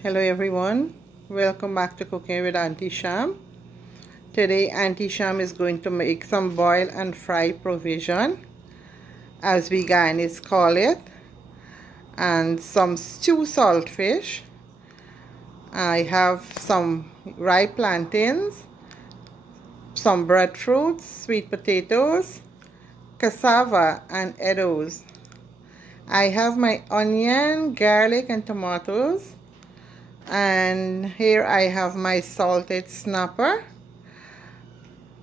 Hello everyone, welcome back to Cooking with Auntie Sham. Today Auntie Sham is going to make some boil and fry provision, as we Guyanese call it, and some stew saltfish. I have some ripe plantains, some breadfruits, sweet potatoes, cassava and eddos. I have my onion, garlic and tomatoes, and here I have my salted snapper.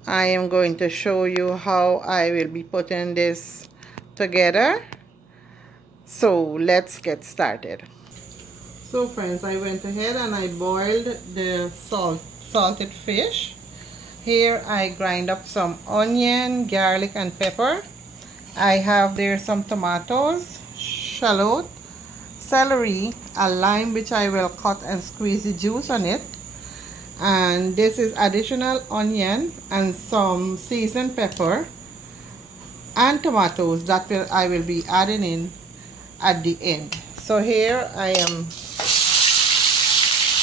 I am going to show you how I will be putting this together. So let's get started. So friends, I went ahead and I boiled the salted fish. Here I grind up some onion, garlic and pepper. I have there some tomatoes, shallot, celery, a lime which I will cut and squeeze the juice on it. And this is additional onion and some seasoned pepper and tomatoes that I will be adding in at the end. So here I am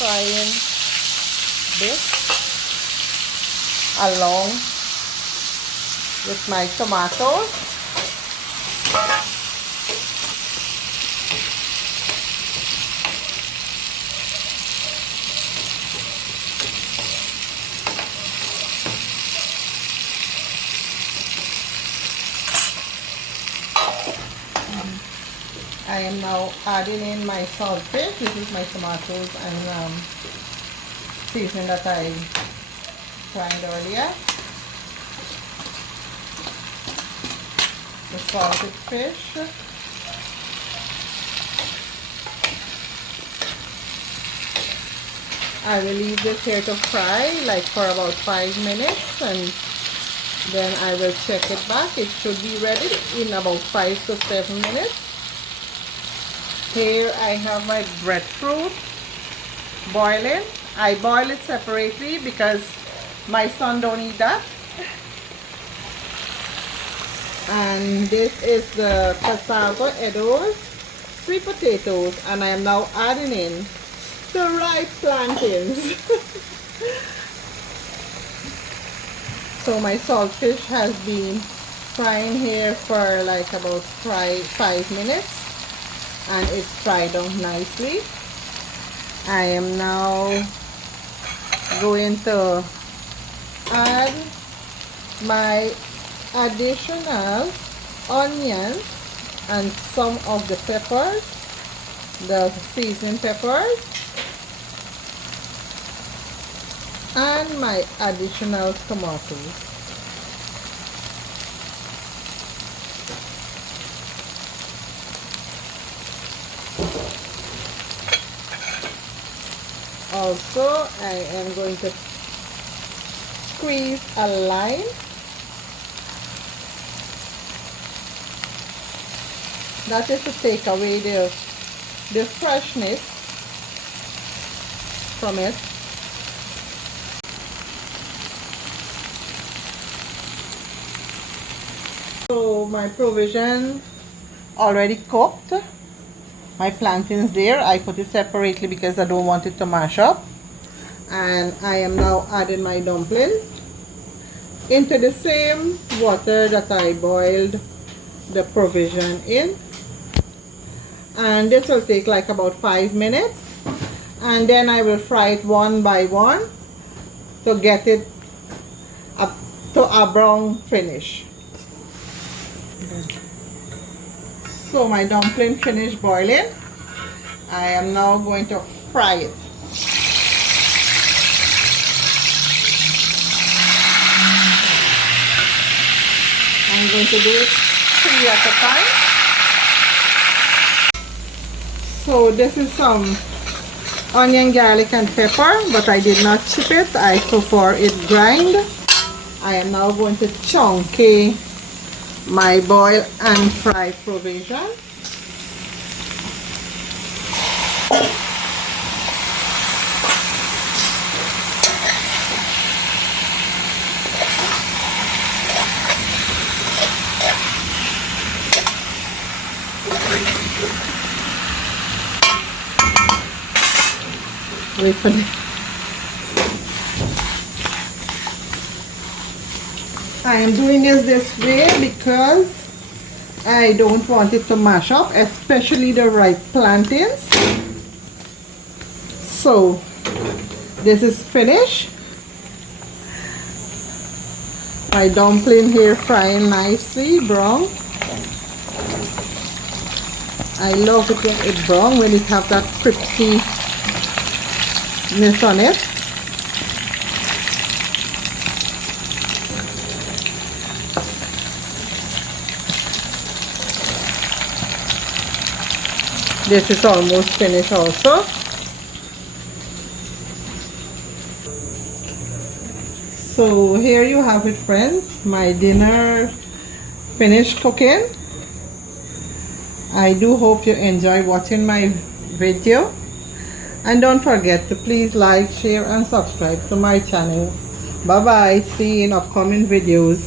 frying this along with my tomatoes. I am now adding in my saltfish. This is my tomatoes and seasoning that I fried earlier. The salted fish. I will leave this here to fry like for about 5 minutes, and then I will check it back. It should be ready in about 5 to 7 minutes. Here I have my breadfruit boiling. I boil it separately because my son don't eat that. And this is the cassava, eddos, sweet potatoes, and I am now adding in the ripe plantains. So my saltfish has been frying here for like about 5 minutes. And it's fried out nicely. I am now going to add my additional onion and some of the peppers, the seasoned peppers, and my additional tomatoes. Also, I am going to squeeze a lime. That is to take away the freshness from it. So my provision already cooked. My plantains there, I put it separately because I don't want it to mash up. And I am now adding my dumplings into the same water that I boiled the provision in. And this will take like about 5 minutes. And then I will fry it one by one to get it up to a brown finish. So my dumpling finished boiling. I am now going to fry it. I'm going to do it 3 at a time. So this is some onion, garlic and pepper, but I did not chip it. I prefer it grind. I am now going to chunky my boil and fry provision. Wait for this. I am doing this way because I don't want it to mash up, especially the ripe plantains. So this is finished. My dumpling here frying nicely brown. I love it when it's brown, when it have that crispiness on it. This is almost finished also. So here you have it, friends. My dinner finished cooking. I do hope you enjoy watching my video. And don't forget to please like, share and subscribe to my channel. Bye bye. See you in upcoming videos.